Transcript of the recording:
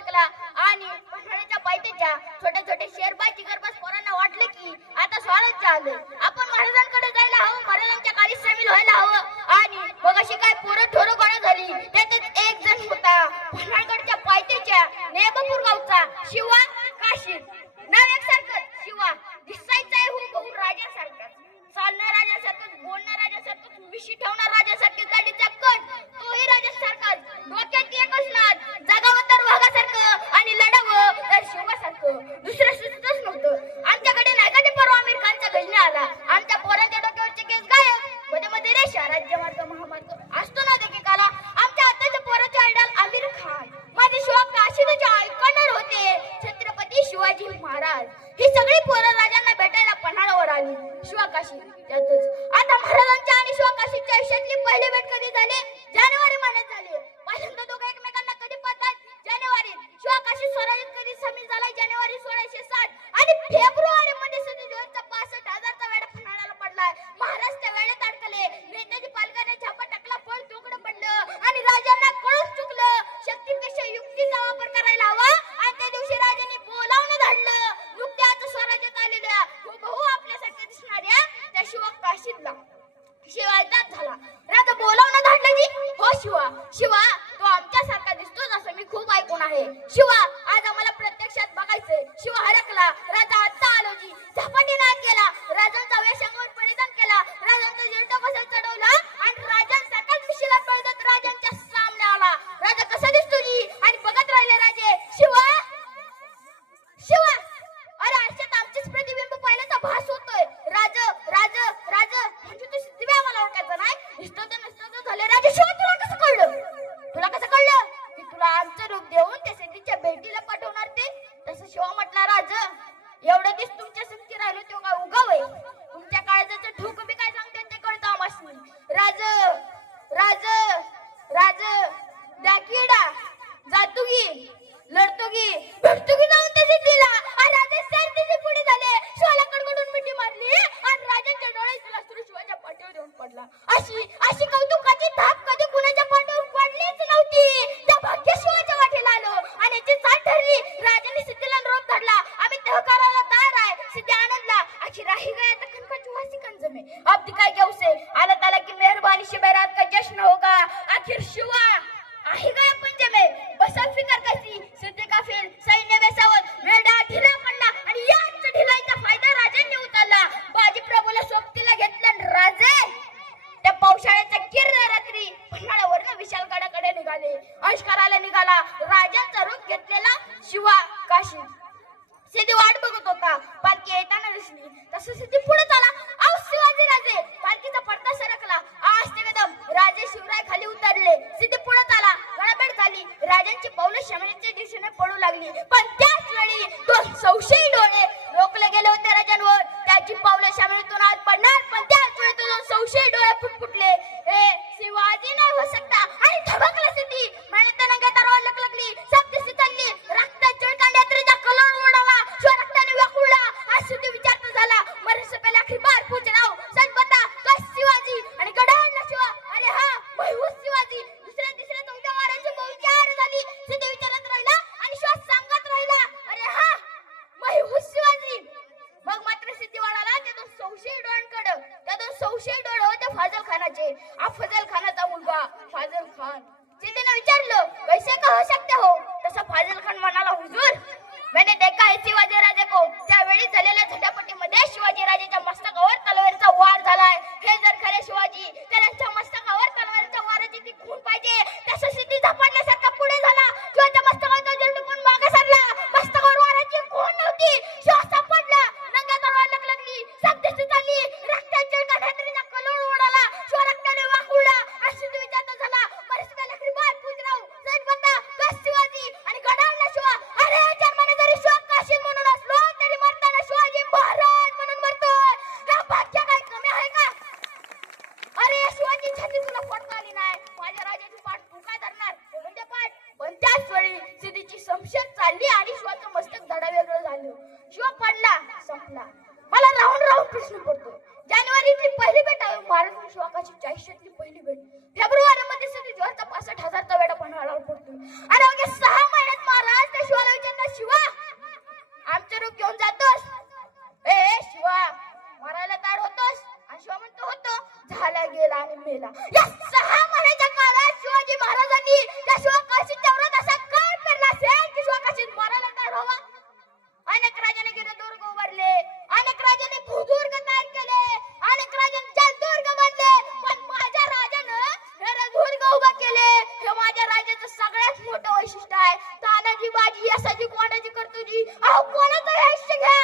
भडकला आणि पन्हाळ्याच्या पायथ्याच्या छोट्या छोट्या शेरबाजी गरबाज पोरांना वाटले की आता स्वराज्य आले, आपण महाराजांकडे जायला हवं, महाराजांच्या कार्यात सामील व्हायला हवं. आणि मग अशी काय पोरं ठोरं गोळा झाली. त्यातच एक जण होता पन्हाळगडच्या पायथ्याच्या नेबपूर गावचा शिवा काशीद. नाव एकसारखंच शिवा, दिसायचा हुबहू राजासारखाच, चालणार राजासारखंच, बोलणार राजासारखंच, मिशी ठेवणार राजासारखी, गाडीचा कट तोही राजासारखाच, डोक्यात एकच नाद, जगावं तर वाघासारखं आणि लढावं तर शिवासारखं. दुसरं सुचतच नव्हतं. आमच्याकडे नाही का ते परवा आमिर खानचा गजनी आला, आमच्या पोरांच्या डोक्यावरचे केस गायब, मध्ये मध्ये रेषा, राज्यमार्ग महामार्ग असतो ना देखील. आमच्या आताच्या पोराचे आयडॉल आमिर खान, माझे शिवा काशीदचे ऐकणार होते छत्रपती शिवाजी महाराज. ही सगळी पोरं राजांना भेटायला पन्हाळ्यावर आली. शिवा काशी त्यातच आता महाराजांच्या आणि शिवा काशीच्या आयुष्यातली पहिली भेट कधी झाली? जानेवारी महिन्यात झाली. पहिल्यांदा दोघं एकमेकांना कधी पाहतात? जानेवारीत. शिवा काशी स्वराज्यात कधी सामील झालाय? जानेवारी 1660. आणि फेब्रुवारी मध्ये 65,000चा वेढा पन्हाळ्याला पडलाय. महाराज त्या वेळेत अडकले, नेताजी पालकाने छापा टाकला, फळ तुकडं पडलं आणि राजांना कळून चुकलं शक्तीपेक्षा युक्तीचा वापर करायला हवा. आणि त्या दिवशी राजांनी बोलावणं धाडलं नुकत्याच स्वराज्यात आलेल्या हुबहू आपल्यासारख्या दिसणाऱ्या त्या शिवा काशीदला. शिवायचाच झाला. राजा बोलावणं धाडलं जी? हो शिवा, शिवा तो आमच्यासारखा दिसतोच असं मी खूप ऐकून आहे. शिवा आज आम्हाला प्रत्यक्षात बघायचंय. शिवा हरकला. राजा आता आलो जी. झपाटी नाद केला, राजांचा वेश अंगावर परिधान केला, राजांचा झेंडा कसा चढवला आणि राजांसारखाच मिशीला पळत राजांच्या सामने आला. राजा कसा दिसतो जी? आणि बघत राहिले राजे. शिवा, शिवा, अरे आरशात आमचेच प्रतिबिंब पाहिल्याचा भास होतोय. राज राज राज म्हणजे तू सिद्धिबे आम्हाला ओळखायचं नाही? निष्ठा तर झाले राजे. शिवा तुला कसं कळलं? तुला कसं कळलं की तुला आमचं रूप देऊन त्या सिद्धीच्या भेटीला पाठवणार ते? तसं शिवा म्हटला, राज एवढं दिस तुमच्या सिद्धी राहिलो तो काय उगाव आहे? तुमच्या काळजाचं ठोक बी काय सांगते ते कळतं आम्हाला. राज राज राज दाखीडा जातो की लढतो की भेटतो की जाऊन त्या सिद्धीला. आणि राजा सर तिथे पुढे झाले. शिवाला कडकडून मिठी मारली आणि राजांच्या डोळे तुला सुरू शिवाच्या पाठीवर येऊन पडला. अशी अशी कौतुकाची धाप कधी कुणाच्या पाठीवर पडलीच नव्हती. त्या भाग्य शिवाच्या वाटेला आलो आणि याची साथ ठरली. राजाने सिद्धीला रोप धरला. आम्ही तहकाराला तयार आहे. सिद्धी आनंदला आखिर राही गया तर खनका वासी कंजमे अब दिखाई क्या उसे आला ताला की मेहरबानी शब रात का जश्न होगा. आखिर शिवा आहे गया पंजे में बसा फिकर कशी. सिद्धी का फेल सैन्य बेसावत वेडा ढिला पडला आणि याच ढिलाईचा फायदा राजांनी उचलला. बाजी प्रभूला सोबतीला घेतलं. राजे त्या पावसाळ्याच्या किरण रात्री पन्हाळ्यावरनं विशालगडाकडे निघाले. अंशकाराला निघाला राजांचा रूप घेतलेला शिवा काशी. सिद्धी वाट बघत होता. पालखी येताना दिसली तसं सिद्धी पुढे आला. अहो शिवाजी राजे. पालखीचा पडदा सरकला. आस्ते कदम राजे शिवराय खाली उतरले. सिद्धी पुढे आला. गडबड झाली. राजांची पावलं शमनेच्या दिशेने पडू लागली. पण त्याच वेळी दोन संशयी डोळे रोखले गेले होते राजांवर. त्याची पावलं शमनेतून आत पडणार पण त्याच वेळी दोन संशयी डोळे फुटफुटले. हे शिवाजी नाही हो सकता. आणि धबकला सिद्धी. मेहनत नंगा तरवार लगली. सब दिसती चालली. रक्तात जळकांड यात्रेचा कलर उडाला. शिवा रक्ताने व्याकुळला. आज सिद्धी विचारता झाला. मरने से पहले आखिर बार पूछ रहा हूं, सच बता तो शिवाजी. आणि गडावला शिवा. अरे हा मैं हूं शिवाजी. दुसऱ्या तिसऱ्या चौथ्या वाराची बहुचार झाली. सिद्धी विचारत राहिला आणि शिवा सांगत राहिला, अरे हा मैं हूं शिवाजी. मग मात्र सिद्धी वाढाला त्या दोन संशयी डोळ्यांकडं. त्या दोन संशयी डोळे होते फाजल खानाचे. अफजल खानाचा मुलगा फाजल खान. सिद्धीने विचारलं, कैसे का हो सकते हो? तसा फाजल खान म्हणाला, हुजूर मैंने देखा है शिवाजी राजे को. त्यावेळी झालेल्या झटापटीमध्ये शिवाजी राजाच्या मस्तकावर तलवारीचा वार झालाय. हे जर खरे शिवाजी तर यांच्या मस्तकावर तलवारीच्या वाराची ती खून पाहिजे. तसं सिद्धी झपाटल्यासारखा पुढे झाला. शिवाच्या मस्तकावर झेंडून मागे सरला. मस्तकावर वाराची खून नव्हती. शिवा सापडला. नंगा तलवार लगली. सबदिशी चालली. रक्ताच्या जळकात हेत्रीचा कलर उडाला. शिवा रक्ताने वाकुळला. आज सिद्धी विचारता झाला, मरस का लकडी बार पूछ रहा हूं, सच बता तो शिवाजी. आणि गडावला शिवा. अरे जन्माने जरी शिवा काशी म्हणून असलो तरी मरताना शिवाजी महाराज म्हणून मरतोय. राजाचं सगळ्यात मोठं वैशिष्ट्य आहे तानाजी बाजी यासाठी कोणाची कर्तुजी अहो कोणाचं आयुष्य घ्या